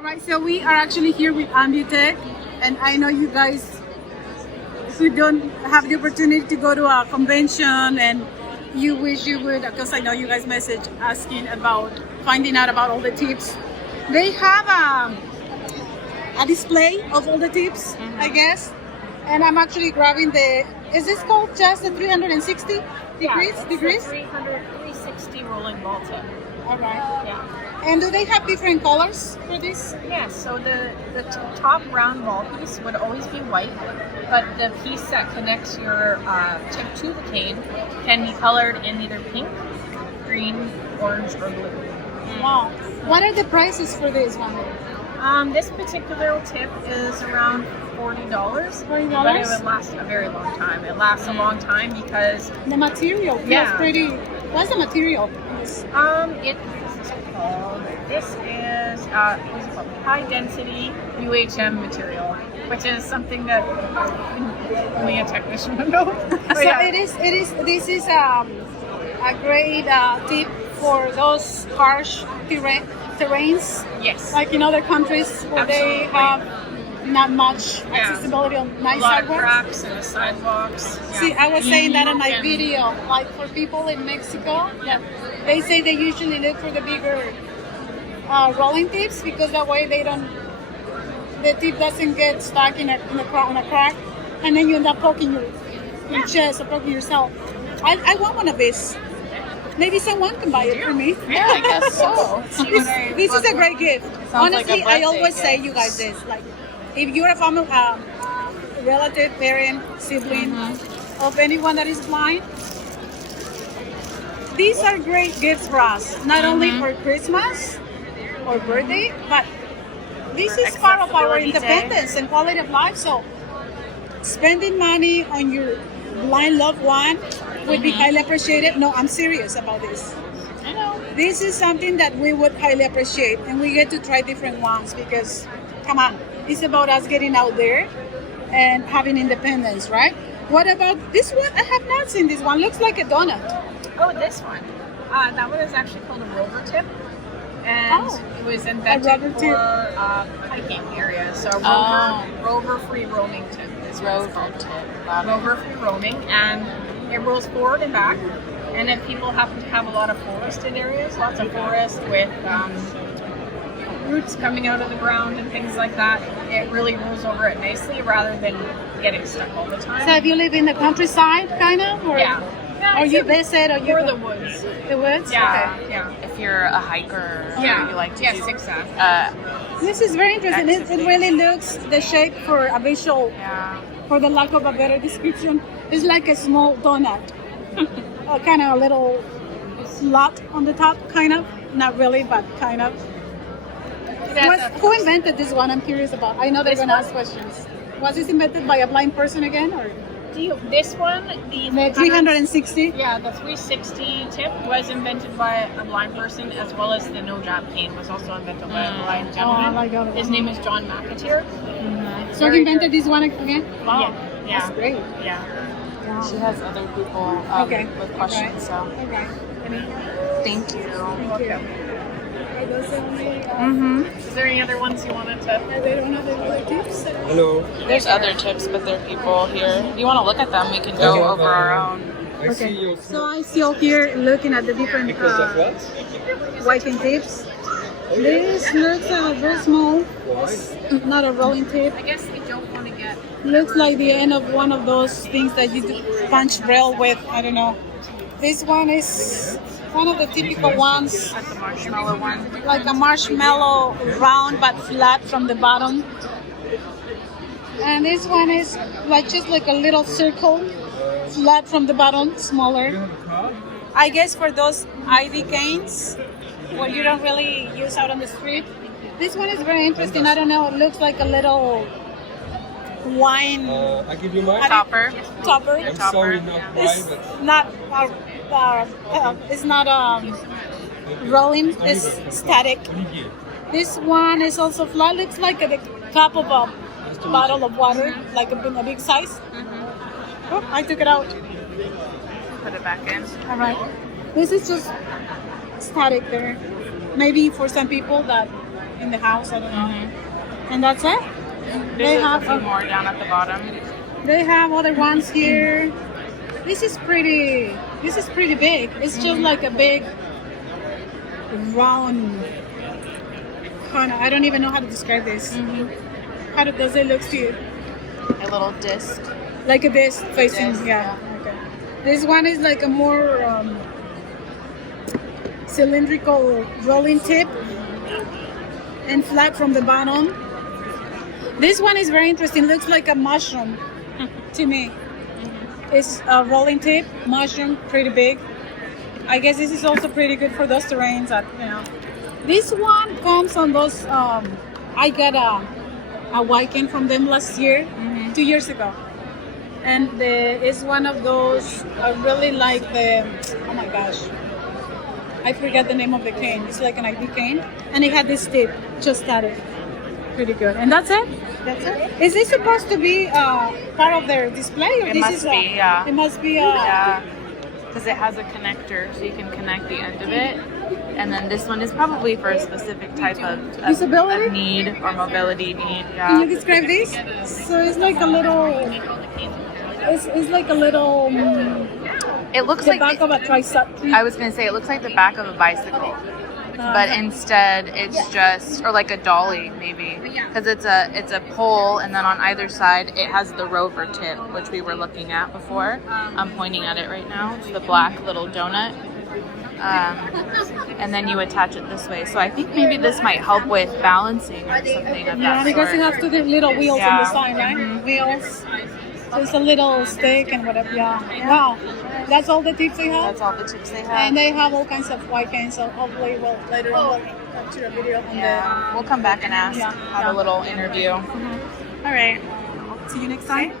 All right, so we are actually here with Ambutech, and I know you guys who don't have the opportunity to go to a convention and you wish you would, because I know you guys message asking about finding out about all the tips. They have a display of all the tips, I guess, and I'm actually grabbing is this called just the 360 degrees? The 360 rolling ball tip. All right. Yeah. And do they have different colors for this? Yes, so the top round ball piece would always be white, but the piece that connects your tip to the cane can be colored in either pink, green, orange, or blue. Wow. What are the prices for this one? This particular tip is around $40. $40? But it would last a very long time. It lasts a long time because the material feels pretty. What's the material? This is what's it called? High density UHM material, which is something that only a technician would know. So this is a great tip for those harsh terrains. Yes. Like in other countries where they have not much accessibility on nice sidewalks. A lot of cracks in the sidewalks. Yeah. See, I was saying that in my video, like for people in Mexico, they say they usually look for the bigger rolling tips because that way the tip doesn't get stuck in a crack, and then you end up poking your chest or poking yourself. I want one of these. Maybe someone can buy it for me. Yeah, I guess so. This is a great gift. Honestly, like I always say you guys this, like, if you're a family, relative, parent, sibling of anyone that is blind, these are great gifts for us. Not only for Christmas or birthday, but this is part of our independence and quality of life. So spending money on your blind loved one would be highly appreciated. No, I'm serious about this. I know. This is something that we would highly appreciate, and we get to try different ones because, come on, it's about us getting out there and having independence, right? What about this one? I have not seen this one. Looks like a donut. Oh, this one. That one is actually called a rover tip. And it was invented for hiking areas. So rover free roaming tip is rover tip. Rover free roaming, and it rolls forward and back. And if people happen to have a lot of forested areas, lots of forest with roots coming out of the ground and things like that, it really rolls over it nicely rather than getting stuck all the time. So if you live in the countryside, kind of? Or? Yeah. Or you visit, or you or the woods. The woods? Yeah, okay. yeah. If you're a hiker, or you like to do, exactly. This is very interesting. It really looks the shape for a visual, for the lack of a better description. It's like a small donut, kind of a little slot on the top, kind of. Not really, but kind of. Who invented this one? I'm curious about. I know they're going to ask questions. Was this invented by a blind person again, or? This one, the 360? Yeah, the 360 tip was invented by a blind person, as well as the no-jab cane was also invented by a blind gentleman. His name is John McAteer. So he invented this one again? Wow. Yeah. That's great. Yeah. She has other people with questions, so thank you. Welcome. Are those the only, Is there any other ones you wanted to? Are there other tips? Hello. There's other tips, but there are people here. If you want to look at them, we can go over our own. Okay. So I'm still here looking at the different wiping tips. This looks very small. It's not a rolling tip. I guess we don't want to get. Looks like the end of one of those things that you do punch rail with. I don't know. This one is one of the typical ones. Like the marshmallow one. Like a marshmallow, round but flat from the bottom. And this one is just like a little circle, flat from the bottom, smaller. I guess for those IV canes, what you don't really use out on the street. This one is very interesting. I don't know. It looks like a little wine. I give you my Topper. Topper. I'm sorry, not It's private. not. It's not rolling. It's static. This one is also flat. Looks like the top of a bottle of water, like a big size. Oh, I took it out. Put it back in. All right. This is just static there. Maybe for some people that in the house. I don't know. And that's it. There's a few more down at the bottom. They have other ones here. This is pretty big. It's just like a big round kind of, I don't even know how to describe this. How does it look to you? A little disc. Like a disc facing, Disc, yeah. Okay. This one is like a more cylindrical rolling tip and flat from the bottom. This one is very interesting. Looks like a mushroom to me. It's a rolling tip, mushroom, pretty big. I guess this is also pretty good for those terrains that, you know. This one comes on those, I got a Viking from them last year, 2 years ago. And it's one of those, I really like the, oh my gosh, I forgot the name of the cane. It's like an ID cane. And it had this tip, just started. Pretty good. And that's it? That's it? Is this supposed to be part of their display? Or It this must is be, yeah. It must be Yeah, because it has a connector, so you can connect the end of it. And then this one is probably for a specific type of Disability? need or mobility need. Can Yeah. you describe this? So it's like a little, it's like a little, It looks the like back of a tricep. I was gonna say it looks like the back of a bicycle, but instead it's just, or like a dolly maybe, because it's a pole, and then on either side it has the rover tip, which we were looking at before. I'm pointing at it right now. It's the black little donut. And then you attach it this way. So I think maybe this might help with balancing or something of Yeah, that because it sort. has two little wheels on the Yeah. side, right? Wheels. So it's a little stick and whatever. Yeah. Wow. That's all the tips they have? That's all the tips they have. And they have all kinds of white canes, so hopefully later on we'll capture a video on Yeah, we'll come back and ask, have a little interview. All right. See you next time.